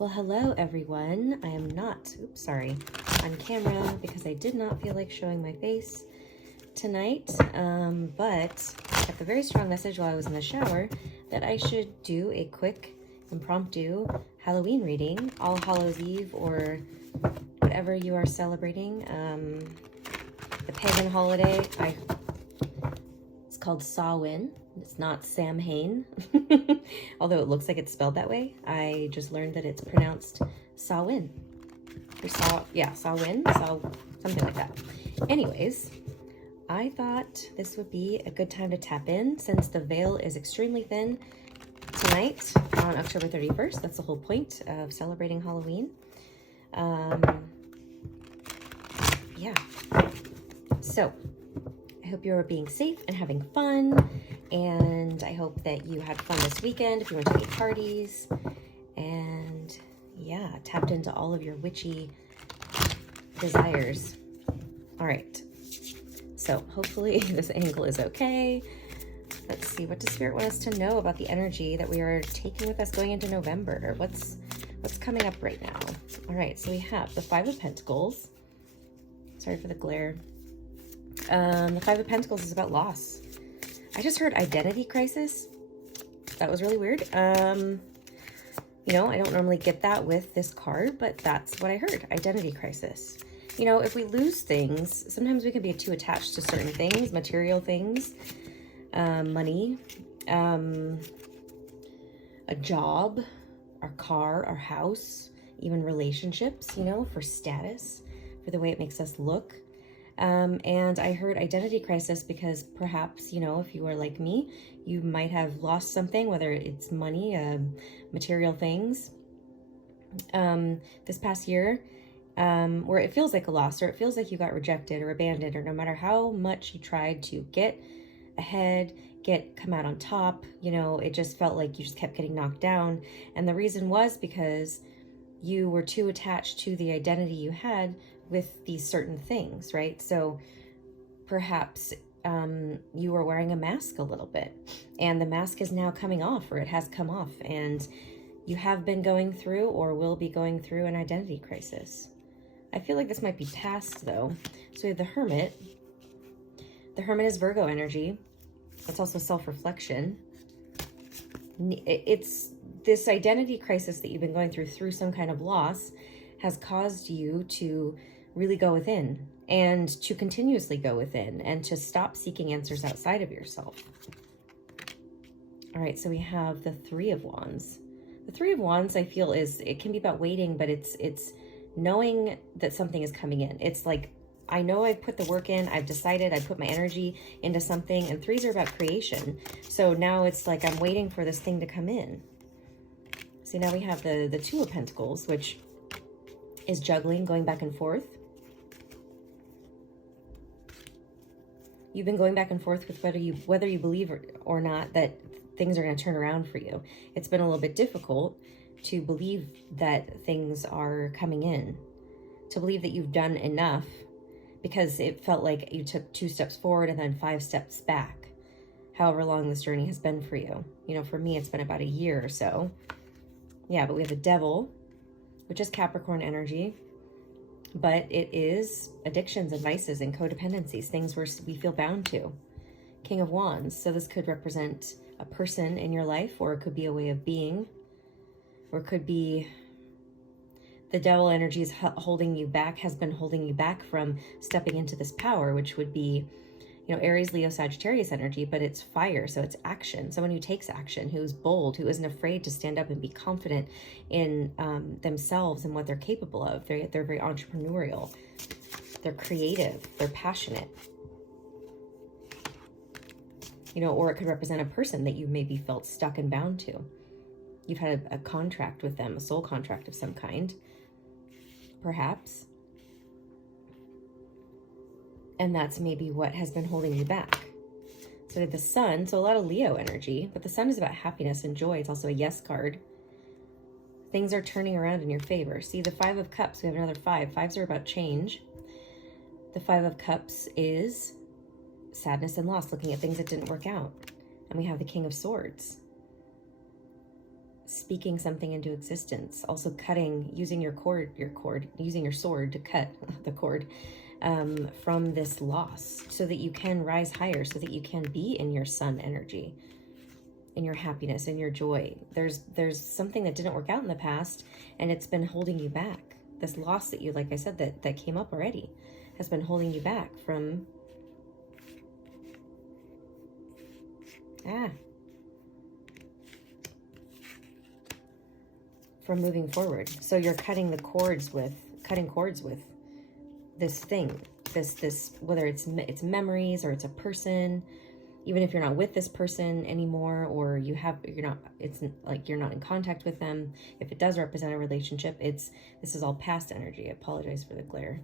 Well, hello everyone. I am not, on camera because I did not feel like showing my face tonight, but I got the very strong message while I was in the shower that I should do a quick impromptu Halloween reading, All Hallows Eve, or whatever you are celebrating, the pagan holiday. It's called Samhain. It's not Samhain, although it looks like it's spelled that way. I just learned that it's pronounced Samhain. Or Samhain, something like that. Anyways, I thought this would be a good time to tap in since the veil is extremely thin tonight on October 31st. That's the whole point of celebrating Halloween. Yeah. So, I hope you're being safe and having fun, and I hope that you had fun this weekend if you went to any parties, and yeah, tapped into all of your witchy desires. All right, so hopefully this angle is okay. Let's see, what does Spirit want us to know about the energy that we are taking with us going into November? What's coming up right now? All right, so we have the Five of Pentacles. Sorry for the glare. The Five of Pentacles is about loss. I just heard identity crisis. That was really weird. You know, I don't normally get that with this card, but that's what I heard. Identity crisis. You know, if we lose things, sometimes we can be too attached to certain things, material things, money, a job, our car, our house, even relationships, you know, for status, for the way it makes us look. And I heard identity crisis because perhaps, you know, if you are like me, you might have lost something, whether it's money, material things, this past year, where it feels like a loss, or it feels like you got rejected or abandoned, or no matter how much you tried to get ahead, come out on top, you know, it just felt like you just kept getting knocked down. And the reason was because you were too attached to the identity you had with these certain things, right? So perhaps you were wearing a mask a little bit, and the mask is now coming off, or it has come off, and you have been going through or will be going through an identity crisis. I feel like this might be past though. So we have the Hermit. The Hermit is Virgo energy. It's also self-reflection. It's this identity crisis that you've been going through some kind of loss has caused you to really go within, and to continuously go within, and to stop seeking answers outside of yourself. All right, so we have the Three of Wands. The Three of Wands, I feel, it can be about waiting, but it's knowing that something is coming in. It's like, I know I've put the work in, I've decided, I put my energy into something, and threes are about creation. So now it's like I'm waiting for this thing to come in. So now we have the Two of Pentacles, which is juggling, going back and forth. You've been going back and forth with whether you believe or not that things are going to turn around for you. It's been a little bit difficult to believe that things are coming in, to believe that you've done enough, because it felt like you took 2 steps forward and then 5 steps back, however long this journey has been for you. You know, for me, it's been about a year or so. Yeah, but we have the Devil, which is Capricorn energy, but it is addictions and vices and codependencies, things we feel bound to. King of Wands, so this could represent a person in your life, or it could be a way of being, or it could be the Devil energy is holding you back, has been holding you back from stepping into this power, which would be, you know, Aries, Leo, Sagittarius energy, but it's fire, so it's action. Someone who takes action, who's bold, who isn't afraid to stand up and be confident in themselves and what they're capable of. They're very entrepreneurial. They're creative. They're passionate. You know, or it could represent a person that you maybe felt stuck and bound to. You've had a contract with them, a soul contract of some kind, perhaps. And that's maybe what has been holding you back. So the Sun, so a lot of Leo energy, but the Sun is about happiness and joy. It's also a yes card. Things are turning around in your favor. See, the Five of Cups, we have another 5. 5s are about change. The Five of Cups is sadness and loss, looking at things that didn't work out. And we have the King of Swords. speaking something into existence, also cutting, using using your sword to cut the cord from this loss so that you can rise higher, so that you can be in your sun energy, in your happiness, in your joy. There's something that didn't work out in the past and it's been holding you back. This loss that you, like I said, that came up already has been holding you back from from moving forward. So you're cutting cords with this thing, this whether it's memories or it's a person, even if you're not with this person anymore, or it's like you're not in contact with them. If it does represent a relationship, this is all past energy. I apologize for the glare.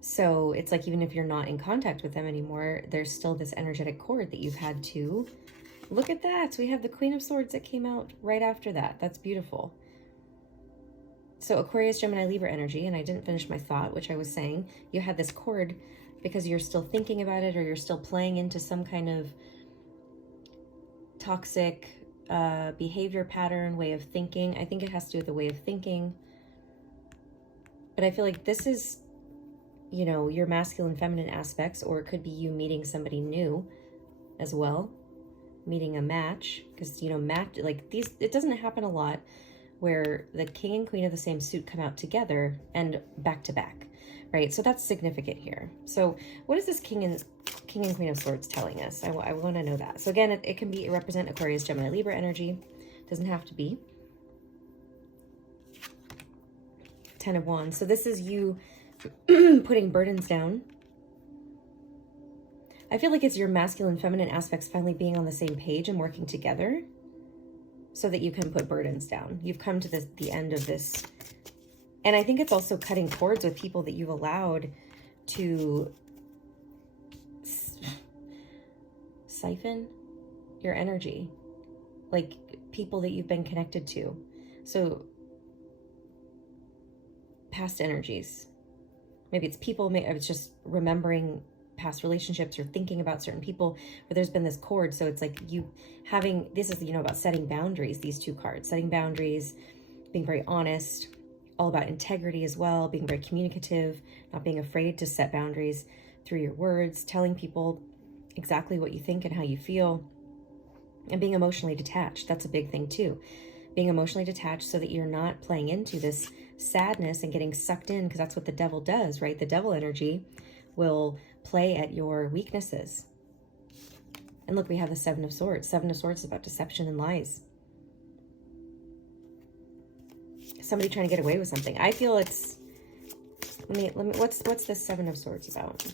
So it's like, even if you're not in contact with them anymore, there's still this energetic cord that you've had to look at. That we have the Queen of Swords that came out right after that. That's beautiful. So Aquarius, Gemini, Libra energy, and I didn't finish my thought, which I was saying, you had this cord because you're still thinking about it, or you're still playing into some kind of toxic behavior pattern, way of thinking. I think it has to do with the way of thinking. But I feel like this is, your masculine, feminine aspects, or it could be you meeting somebody new as well, meeting a match, because, match, like these, it doesn't happen a lot where the king and queen of the same suit come out together and back to back, right? So that's significant here. So what is this king and queen of swords telling us? I want to know that. So again, it can be represent Aquarius, Gemini, Libra energy. Doesn't have to be. 10 of Wands. So this is you putting burdens down. I feel like it's your masculine, feminine aspects finally being on the same page and working together so that you can put burdens down. You've come to the end of this. And I think it's also cutting cords with people that you've allowed to siphon your energy, like people that you've been connected to. So past energies. Maybe it's people, maybe it's just remembering past relationships or thinking about certain people where there's been this cord. So it's like this is, about setting boundaries, these two cards, setting boundaries, being very honest, all about integrity as well, being very communicative, not being afraid to set boundaries through your words, telling people exactly what you think and how you feel, and being emotionally detached. That's a big thing too. Being emotionally detached so that you're not playing into this sadness and getting sucked in, because that's what the devil does, right? The devil energy will play at your weaknesses. And look, we have the 7 of Swords. 7 of Swords is about deception and lies. Somebody trying to get away with something. I feel it's, let me, what's this 7 of Swords about?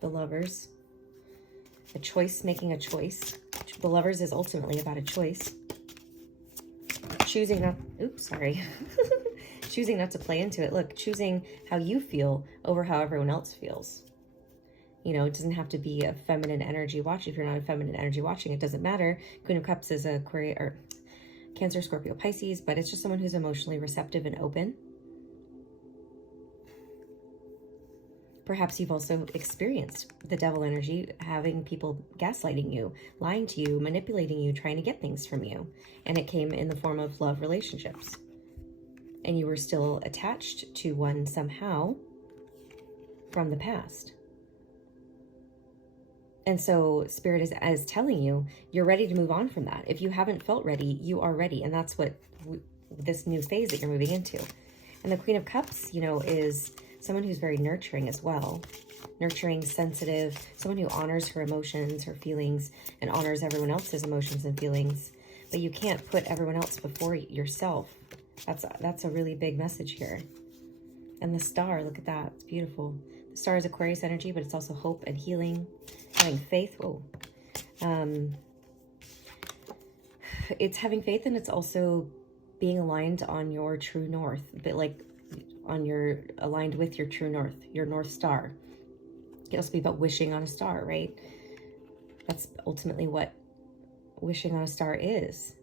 The Lovers. A choice, making a choice. The Lovers is ultimately about a choice. Choosing not, choosing not to play into it. Look, choosing how you feel over how everyone else feels. It doesn't have to be a feminine energy watch. If you're not a feminine energy watching, it doesn't matter. Queen of Cups is a Cancer, Scorpio, Pisces, but it's just someone who's emotionally receptive and open. Perhaps you've also experienced the devil energy, having people gaslighting you, lying to you, manipulating you, trying to get things from you. And it came in the form of love relationships. And you were still attached to one somehow from the past. And so Spirit is telling you, you're ready to move on from that. If you haven't felt ready, you are ready. And that's what this new phase that you're moving into. And the Queen of Cups, is someone who's very nurturing as well. Nurturing, sensitive, someone who honors her emotions, her feelings, and honors everyone else's emotions and feelings. But you can't put everyone else before yourself. That's a really big message here. And the star, look at that. It's beautiful. The star is Aquarius energy, but it's also hope and healing, having faith. Whoa. It's having faith, and it's also being aligned on your true north, a bit like aligned with your true north, your North Star. It can also be about wishing on a star, right? That's ultimately what wishing on a star is.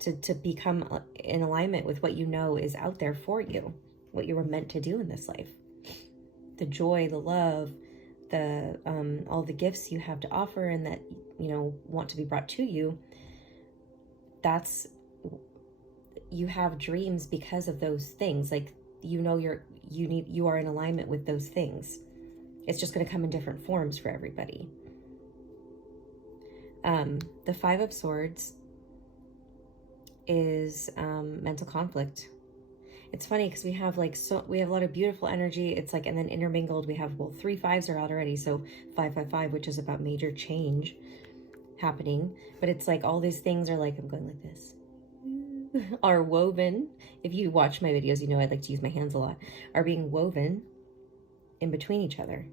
To become in alignment with what you know is out there for you, what you were meant to do in this life. The joy, the love, the all the gifts you have to offer and that, you know, want to be brought to you, that's, you have dreams because of those things. Like, you know, you are in alignment with those things. It's just going to come in different forms for everybody. The Five of Swords is mental conflict. It's funny because we have like, we have a lot of beautiful energy. It's like, and then intermingled we have, well, 3 5s are out already. So 555, which is about major change happening. But it's like all these things are like, I'm going like this, are woven. If you watch my videos, you know I like to use my hands a lot. Are being woven in between each other.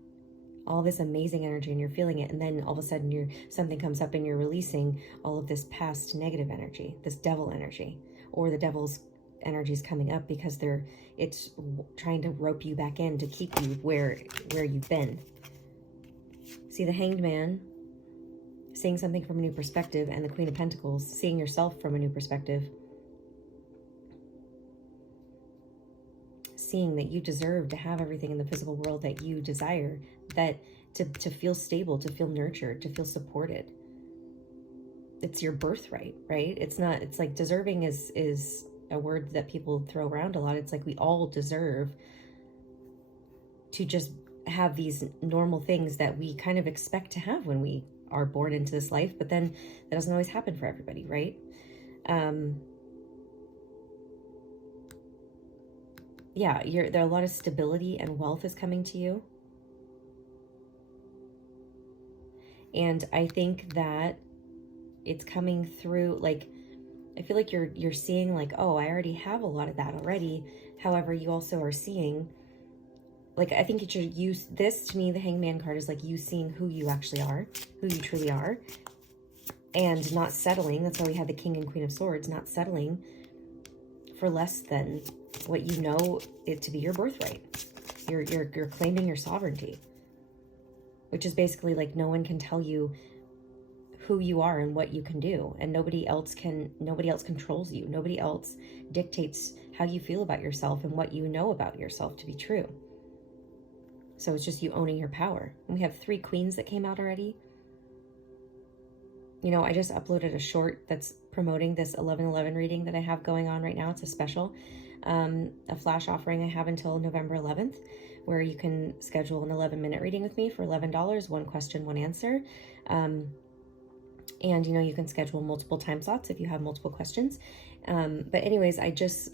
All this amazing energy, and you're feeling it, and then all of a sudden something comes up and you're releasing all of this past negative energy, this devil energy, or the devil's energy is coming up because it's trying to rope you back in to keep you where you've been. See the Hanged Man, seeing something from a new perspective, and the Queen of Pentacles, seeing yourself from a new perspective. Seeing that you deserve to have everything in the physical world that you desire, that to feel stable, to feel nurtured, to feel supported. It's your birthright, right? It's like deserving is a word that people throw around a lot. It's like we all deserve to just have these normal things that we kind of expect to have when we are born into this life, but then that doesn't always happen for everybody, right? Yeah, there are a lot of stability and wealth is coming to you. And I think that it's coming through, like, I feel like you're seeing like, oh, I already have a lot of that already. However, you also are seeing, like, I think you should use this, to me, the Hangman card is like you seeing who you actually are, who you truly are, and not settling. That's why we had the King and Queen of Swords, not settling for less than what you know it to be your birthright. You're claiming your sovereignty, which is basically like no one can tell you who you are and what you can do, and nobody else controls you. Nobody else dictates how you feel about yourself and what you know about yourself to be true. So it's just you owning your power. And we have 3 queens that came out already. You know, I just uploaded a short that's promoting this 11/11 reading that I have going on right now. It's a special, a flash offering I have until November 11th, where you can schedule an 11-minute reading with me for $11, 1 question, 1 answer. And, you know, you can schedule multiple time slots if you have multiple questions. But anyways, I just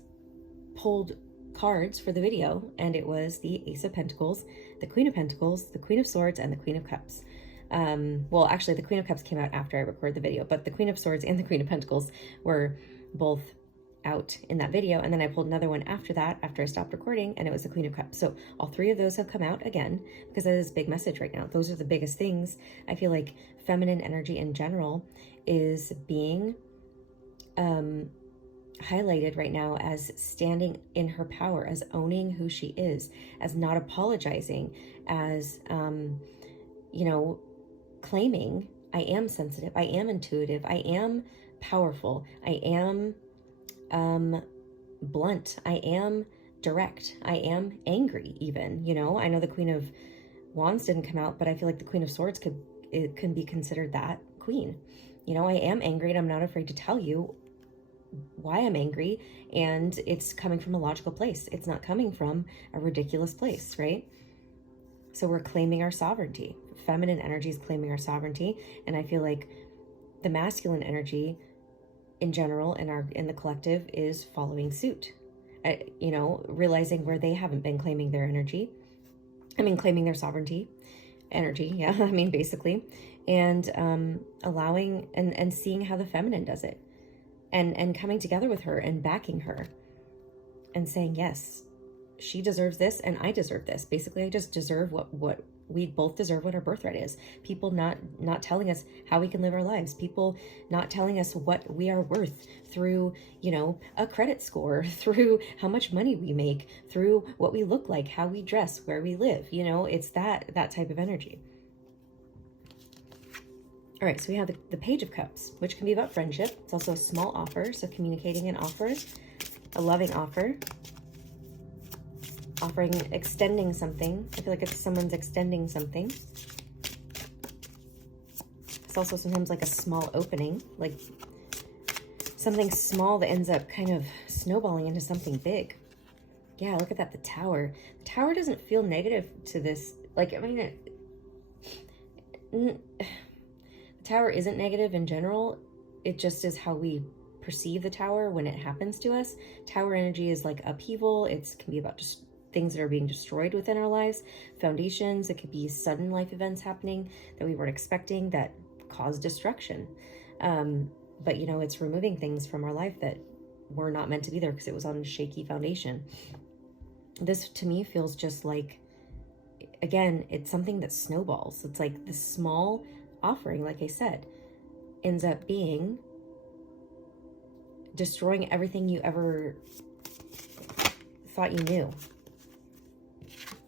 pulled cards for the video, and it was the Ace of Pentacles, the Queen of Pentacles, the Queen of Swords, and the Queen of Cups. Well, actually, the Queen of Cups came out after I recorded the video, but the Queen of Swords and the Queen of Pentacles were both out in that video. And then I pulled another one after that, after I stopped recording, and it was the Queen of Cups. So all 3 of those have come out again, because that is a big message right now. Those are the biggest things. I feel like feminine energy in general is being highlighted right now as standing in her power, as owning who she is, as not apologizing, as, you know, claiming, I am sensitive, I am intuitive, I am powerful, I am blunt, I am direct, I am angry even, you know. I know the Queen of Wands didn't come out, but I feel like the Queen of Swords can be considered that queen. You know, I am angry and I'm not afraid to tell you why I'm angry, and it's coming from a logical place. It's not coming from a ridiculous place, right? So we're claiming our sovereignty. Feminine energy is claiming our sovereignty, and I feel like the masculine energy in general in the collective is following suit. You know, realizing where they haven't been claiming their energy. I mean, claiming their sovereignty energy, yeah, I mean, basically, and allowing and seeing how the feminine does it, and coming together with her and backing her and saying, yes, she deserves this and I deserve this. Basically, I just deserve what we both deserve, what our birthright is. People not telling us how we can live our lives. People not telling us what we are worth through, you know, a credit score, through how much money we make, through what we look like, how we dress, where we live. You know, it's that type of energy. All right, so we have the Page of Cups, which can be about friendship. It's also a small offer, so communicating an offer, a loving offer. offering, extending something. I feel like it's someone's extending something. It's also sometimes like a small opening, like something small that ends up kind of snowballing into something big. Yeah, look at that, the Tower. The Tower doesn't feel negative to this. Like, I mean, the Tower isn't negative in general. It just is how we perceive the Tower when it happens to us. Tower energy is like upheaval. It can be about just things that are being destroyed within our lives, foundations. It could be sudden life events happening that we weren't expecting that cause destruction. But you know, it's removing things from our life that were not meant to be there because it was on a shaky foundation. This to me feels just like, again, it's something that snowballs. It's like this small offering, like I said, ends up being destroying everything you ever thought you knew.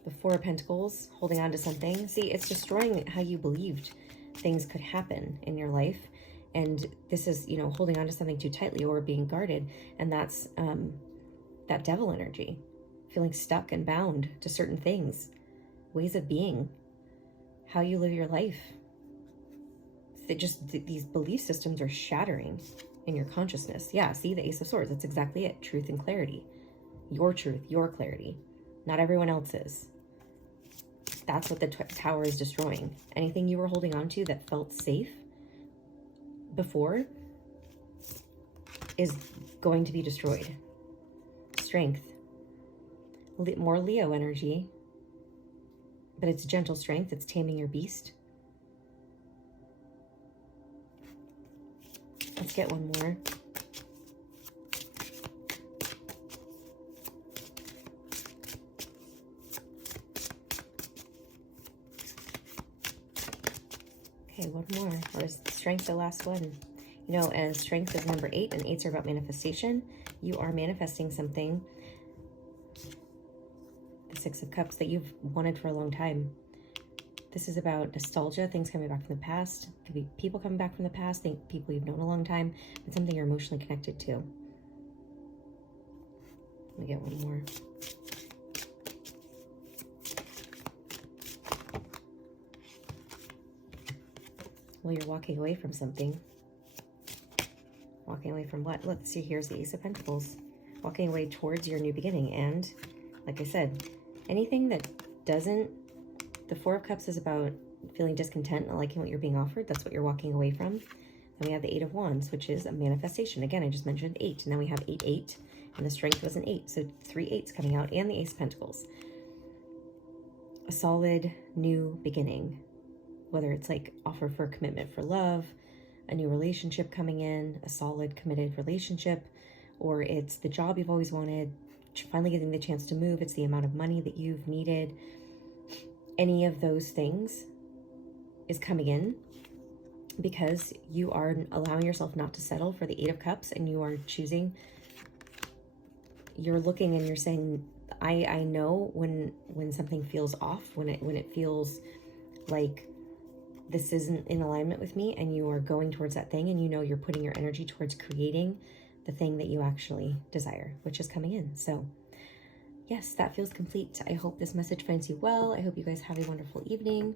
The Four of Pentacles, holding on to something. See, it's destroying how you believed things could happen in your life. And this is, you know, holding on to something too tightly or being guarded. And that's that devil energy, feeling stuck and bound to certain things, ways of being, how you live your life. These belief systems are shattering in your consciousness. Yeah, see, the Ace of Swords, that's exactly it. Truth and clarity. Your truth, your clarity, not everyone else's. That's what the Tower is destroying. Anything you were holding on to that felt safe before is going to be destroyed. Strength. More Leo energy, but it's gentle strength. It's taming your beast. Let's get one more. Okay, one more. Or is strength the last one? You know, as strength is number 8, and 8s are about manifestation. You are manifesting something. The Six of Cups that you've wanted for a long time. This is about nostalgia, things coming back from the past. It could be people coming back from the past, people you've known a long time, but something you're emotionally connected to. Let me get one more. Well, you're walking away from something. Walking away from what? Let's see, here's the Ace of Pentacles. Walking away towards your new beginning. And, like I said, anything that doesn't... The Four of Cups is about feeling discontent, not liking what you're being offered. That's what you're walking away from. Then we have the Eight of Wands, which is a manifestation. Again, I just mentioned 8. And then we have 8, 8. And the strength was an 8. So 3 8s coming out. And the Ace of Pentacles. A solid new beginning. Whether it's like offer for commitment for love, a new relationship coming in, a solid committed relationship, or it's the job you've always wanted, finally getting the chance to move. It's the amount of money that you've needed. Any of those things is coming in because you are allowing yourself not to settle for the Eight of Cups, and you are choosing. You're looking and you're saying, I know when something feels off, when it feels like this isn't in alignment with me, and you are going towards that thing, and you know you're putting your energy towards creating the thing that you actually desire, which is coming in. So yes, that feels complete. I hope this message finds you well. I hope you guys have a wonderful evening.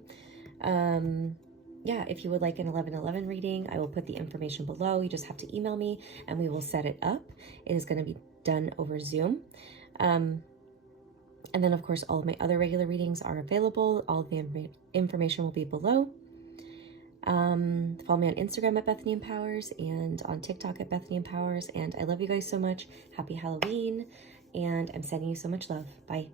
Yeah, if you would like an 11/11 reading, I will put the information below. You just have to email me and we will set it up. It is going to be done over Zoom. And then, of course, all of my other regular readings are available. All of the information will be below. Follow me on Instagram at Bethany Empowers and on TikTok at Bethany Empowers. And I love you guys so much. Happy Halloween. And I'm sending you so much love. Bye.